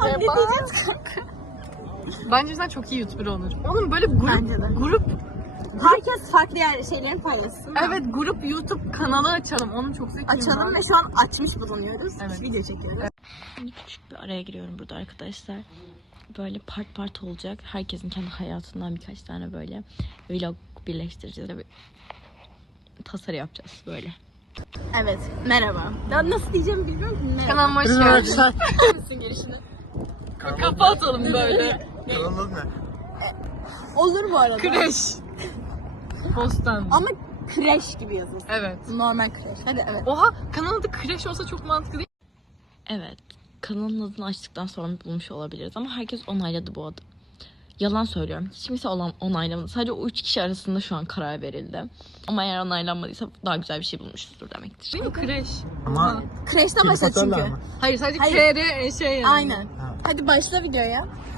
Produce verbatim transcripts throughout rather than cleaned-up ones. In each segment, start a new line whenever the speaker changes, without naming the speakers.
Ne diyeceğiz kanka? Bence sen çok iyi YouTuber olur. Oğlum böyle grup, grup
herkes farklı yer şeylerini paylaşsın.
Evet, grup YouTube kanalı açalım. Onu çok zekiyim.
Açalım
ben.
ve şu an açmış bulunuyoruz.
Evet.
Video çekiyoruz. Evet.
Küçük bir araya giriyorum burada arkadaşlar. Böyle part part olacak. Herkesin kendi hayatından birkaç tane böyle vlog birleştireceğiz. Bir tasarı yapacağız böyle.
Evet. Merhaba. Ben nasıl diyeceğimi bilmiyorum ki. Merhaba.
Kanalıma hoş geldin. Misin girişine? Kafa atalım böyle.
Kanalın ne?
Olur bu arada.
Kreş. Bostan.
Ama kreş gibi yazılsın.
Evet.
Normal kreş. Hadi evet.
Oha, kanalın adı kreş olsa çok mantıklı değil mi?
Evet. Kanalın adını açtıktan sonra bulmuş olabiliriz ama herkes onayladı bu adı. Yalan söylüyorum. Hiç kimse olan onaylamadı. Sadece o üç kişi arasında şu an karar verildi. Ama eğer onaylanmadıysa daha güzel bir şey bulmuşuzdur demektir.
Değil mi kreş?
Ama
Kreşten başla çünkü.
Hayır, sadece
Hayır.
K R şey yani.
Aynen. Hadi başla videoya.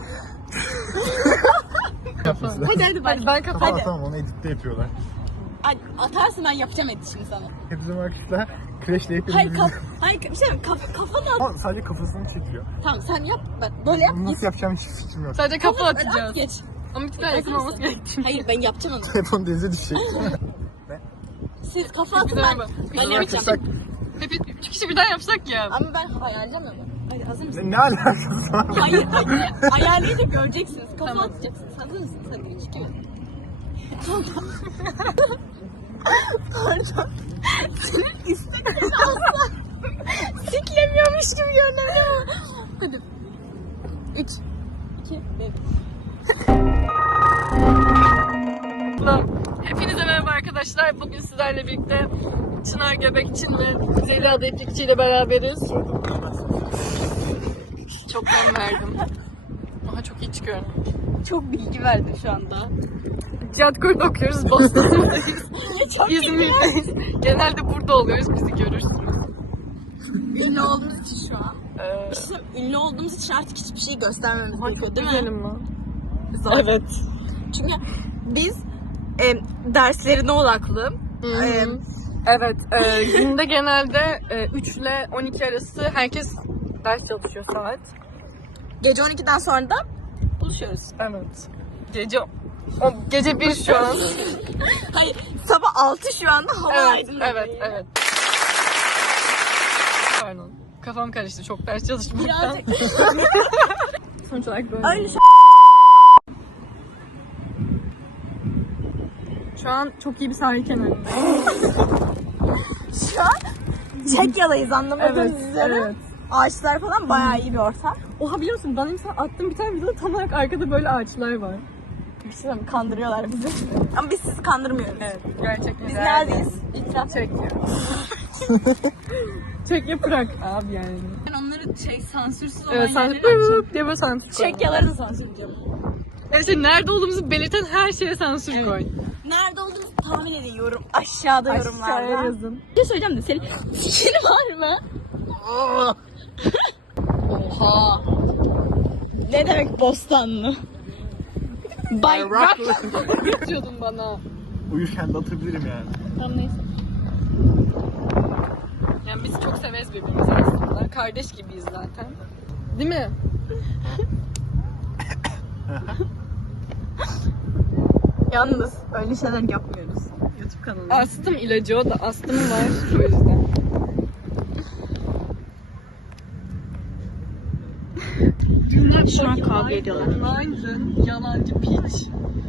yapmasın.
Hadi hadi başla.
Hadi ben kafa
Tamam tamam onu editte yapıyorlar.
Hadi atarsın ben yapacağım edişini sana.
Hepsi arkadaşlar kreşle hepimiz.
Hayır kaf hayır bir şey kaf kafanı at.
Ama sadece kafasını çekiyor.
Tamam sen yap. Bak böyle yap.
Nasıl yapacağım hiç fikrim yok.
Sadece kafa
Hadi
atacağız.
at geç.
Ama bir tane yakın olması gerektiğini.
Hayır ben yapacağım onu.
Telefon denize düşecek.
Siz kafa atın
Güzel
ben.
bak.
Ben
Biz
yapacağım.
arkadaşlar
Hep üç kişi birden yapsak ya.
Ama ben hayallemiyorum. Hadi hazır mısın?
ne, ne alakası var?
Hayır hayır. Hayalini göreceksiniz. Kafa tamam. Atacaksınız. Hazır mısınız? Hadi üç iki bir. Pardon. Senin isteklerini asla siklemiyormuş gibi görünüyor ama. Hadi. Üç. İki. Bir.
Hepinize merhaba arkadaşlar. Bugün sizlerle birlikte Çınar Göbekçin ve Zeliha Deprikçi ile beraberiz. Çoktan verdim. Aha çok iyi çıkıyorum.
Çok bilgi verdim şu anda.
Cihat Koy'da okuyoruz. Boston'dayız. İzmir'deyiz. Genelde burada oluyoruz. Bizi görürsünüz.
Ünlü olduğumuz için şu an.
Ee,
İşte ünlü olduğumuz için artık hiçbir şey göstermemiz gerekiyor değil mi?
güzelim mi?
Evet. Çünkü biz e, derslerine odaklı. E,
Evet. E, günde genelde e, üç ile on iki arası herkes ders çalışıyor saat.
gece on ikiden sonra da buluşuyoruz.
Evet. Gece o gece bir şu an.
Hayır, sabah altı şu anda hava
Evet,
aydınlanıyor.
evet, evet. Pardon. Kafam karıştı çok ders çalışmaktan.
Birazcık
Sonuç olarak böyle.
öyle şey.
Şu an çok iyi bir sahil kenarında.
Şu an Çekya'dayız anlamadığınız
Evet,
üzere.
evet.
Ağaçlar falan bayağı iyi bir ortam.
Oha biliyor musun? Bana insan attığım bir tane videoda tam olarak arkada böyle ağaçlar var.
Bir şey söyleyeyim, kandırıyorlar bizi. Ama biz sizi kandırmıyoruz.
Evet, gerçekten.
Biz neredeyiz? İtiraf
Çekya. Çekya Prag abi yani.
Ben onları şey sansürsüz olan
Evet, sen
yerlere
diye böyle sansür koy.
Çekyaları da sansürleyeceğim.
Yani işte nerede olduğumuzu belirten her şeye sansür
Evet.
koy.
Nerede olduğunuzu tahmin edin yorum. Aşağıda yorumlarda.
Aşağıya yazın.
Bir şey söyleyeceğim de senin fikrin var mı? Oha. Ne demek bostanlı? Bayrak.
Diyordun bana.
Uyurken de atabilirim yani.
Tamam neyse.
Yani biz çok severiz birbirimizi aslında. Kardeş gibiyiz zaten. Değil mi?
Yalnız öyle şeyler yapmıyoruz. YouTube kanalı.
Astım ilacı o da. Astım var o yüzden.
Şu an kavga ediyorlar.
Günaydın yalancı piç.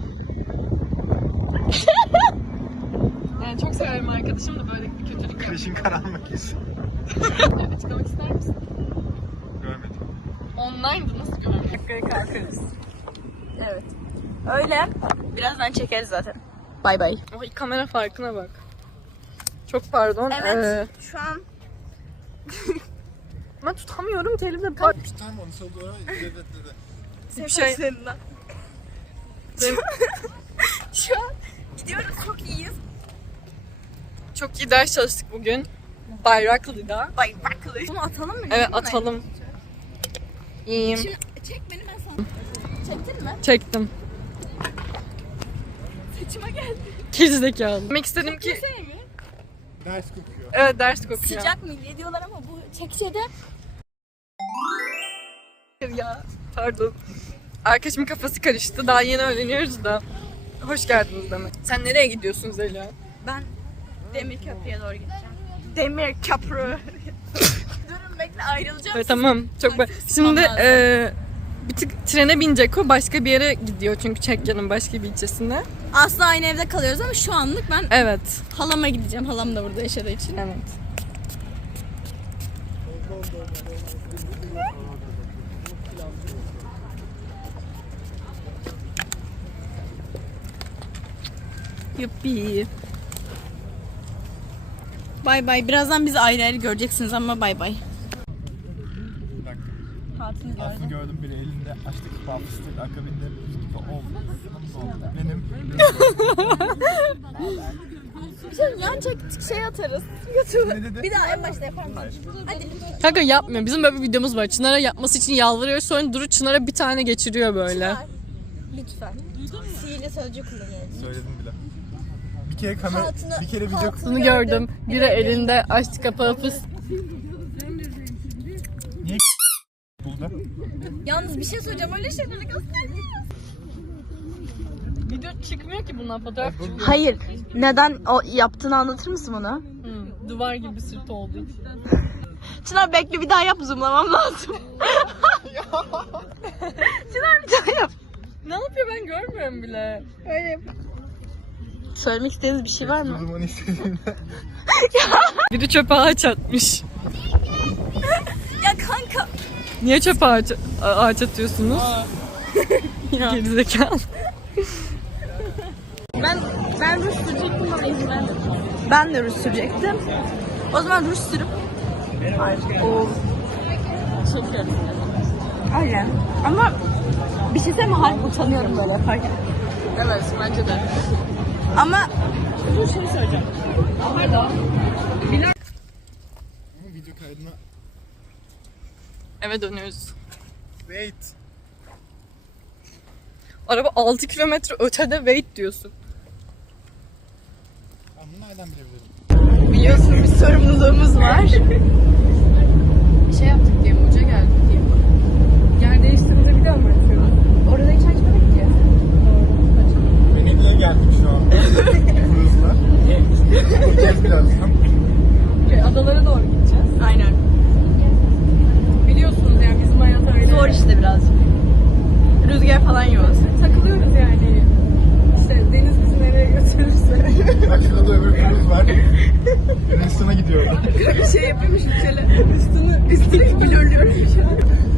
Yani çok severim arkadaşım da böyle bir kötülük yapıyor.
Kreşin karanlık yüzü.
Evet, çıkmak ister misin?
Görmedim.
Online'dı nasıl görmek? Dakikaya kalkarız.
Evet. Öyle. Birazdan çekeriz zaten. Bay bay.
Oh, kamera farkına bak. Çok pardon.
Evet.
Ee,
Şu an
ben tutamıyorum telimle bak.
Tamam onu sonra evet dedi.
Bir şey.
seninle.
Benim
Şu an gidiyoruz, çok iyiyiz.
çok iyi ders çalıştık bugün. Bayraklı'da.
Bay baklı. Bunu atalım mı?
Evet atalım. İyiyim.
Şimdi çek beni ben sana. Çektin mi?
Çektim.
Saçıma geldi.
Geri zekalı. Demek istedim ki
Şey mi?
Ders kokuyor.
evet ders kokuyor.
Sıcak mı diyorlar ama bu çekişede
ya. Pardon. Arkadaşımın kafası karıştı. Daha yeni öğreniyoruz da. Hoş geldiniz demek. Sen nereye gidiyorsun Zeliha?
Ben Demir Köprü'ye doğru gideceğim. Demir Köprü. Durun bekle ayrılacağım.
Evet, tamam. Çok ba- Şimdi e, bir tık trene binecek o. Başka bir yere gidiyor çünkü Çekya'nın başka bir ilçesine.
Aslı aynı evde kalıyoruz ama şu anlık ben
Evet.
halama gideceğim. Halam da burada yaşadığı için.
Evet.
Yuppi. Bay bay. Birazdan bizi ayrı ayrı göreceksiniz ama bay bay.
Bir dakika.
Hatunu
Aslında gördüm biri elinde açtık bal fıstık akabinde buz gibi oldu. Oldu. Benim.
Yan çektik şey atarız.
Ne dedi?
Bir daha en başta yapar mısın? Hadi.
Kanka yapmıyor. Bizim böyle bir videomuz var. Çınar'a yapması için yalvarıyor. Sonra Duru Çınar'a bir tane geçiriyor böyle.
Lütfen. Sihirli sözcük kullanıyoruz.
Söyledim bile. Bir kere kamera,
Hatunu-
bir kere video
Bunu gördüm. Biri elinde açtı kapağı fıs.
buldu.
Yalnız bir şey söyleyeceğim. Öyle şeyleri göstermeyin.
Video çıkmıyor ki bundan fotoğraf.
Hayır. Neden o yaptığını anlatır mısın bana?
Hı, duvar gibi sırt olduğu için.
Çınar bekle bir daha yap zoomlamam lazım. Çınar bir daha yap.
Ne yapıyor ben görmüyorum bile.
Öyle yap. Söylemek istediğiniz bir şey var mı?
O zaman istediğinde.
Biri çöpe ağaç atmış.
Ya kanka.
Niye çöpe ağaç, ağaç atıyorsunuz? Gerizekalı.
Ben ben ruj sürecektim ama izin vermedim. Ben de ruj sürecektim. O zaman ruj sürüp o çekiyorum. Aynen. Ama bir şey söyleyeyim mi? Harbi utanıyorum böyle yaparken.
Evet bence de.
Ama bir şey söyleyeceğim. Pardon.
Ama video kaydına
Eve dönüyoruz.
wait.
Araba altı kilometre ötede wait diyorsun.
Ben bunu nereden bilebilirim?
Biliyorsun bir sorumluluğumuz var.
Bir şey yaptık diye Muca geldik diye. Yer değiştirdiğinde biliyor musun?
Orada hiç açmadık ki.
Venedik'e geldik şu anda. Hızla. Gideceğiz birazdan.
Adalara doğru gideceğiz.
Aynen.
Biliyorsunuz yani bizim hayat öyle.
Zor işte birazcık. Rüzgar falan yok.
Takılıyoruz yani. İşte deniz bizi nereye götürürse.
Bak şurada da öbür kruz var. Yunanistan'a gidiyorlar.
Bir şey yapıyormuş şöyle üstünü üstünü blurluyorum şöyle.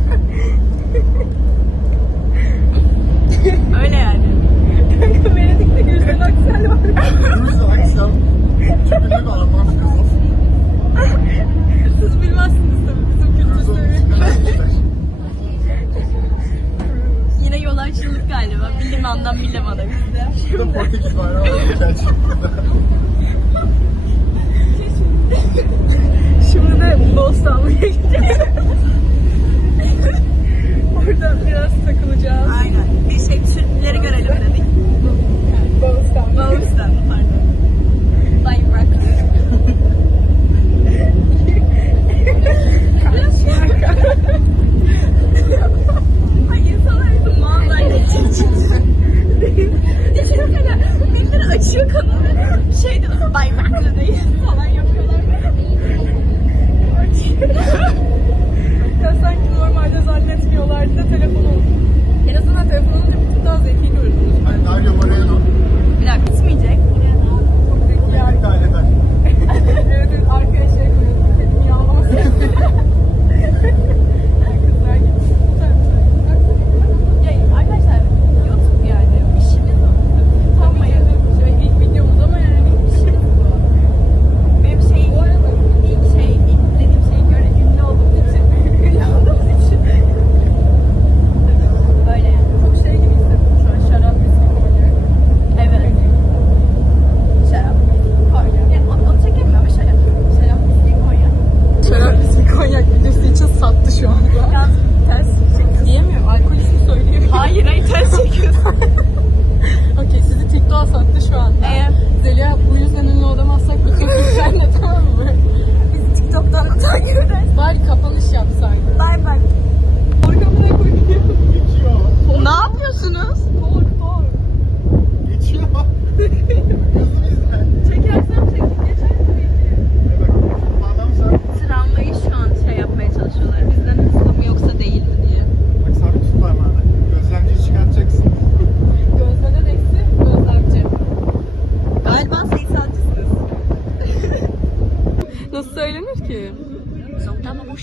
Öyle yani. Kanka Venedik'te Gülden Aksel var.
Kruzla akşam çok ünlü bir Alman kızı.
Siz bilmezsiniz tabii bizim kültür
Kruz
seviyemiz. Yine yol açıldık galiba. Bilimandan bilimana bizde.
Şurada Portekiz bayrağı var. Gerçekten.
Şimdi de Bostanlı'ya gideceğiz. Orada biraz takılacağız. Aynen. Bir şey Türkleri görelim dedik. Bostanlı. Bostanlı pardon. Ben bıraktım.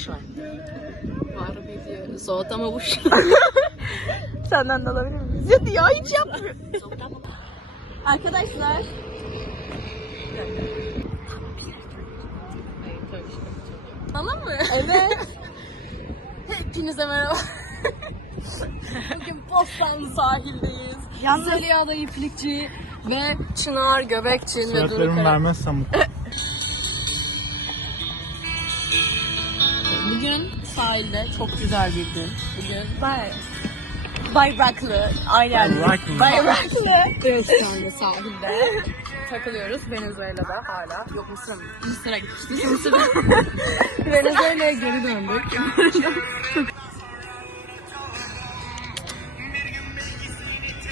boş ver. Var bir soğut ama boş.
Senden de alabilir miyiz? Ya, ya hiç yapmıyor. Arkadaşlar.
Bana mı?
Evet.
Hepinize merhaba. Bugün Bostanlı sahildeyiz.
Yalnız
Zeliha'da İplikçi ve Çınar Göbekçin ve Duru
Soyadlarımı
Kara.
vermezsem mutlu.
Bugün sahilde çok güzel bir gün. Bugün
Bay. Bayraklı. Aynen.
Bayraklı.
Bayraklı.
Bostanlı sahilde takılıyoruz. Venezuela'da hala. Yok Mısır'a mı? Mısır'a gitmiştik. Mısır'a. Venezuela'ya geri döndük.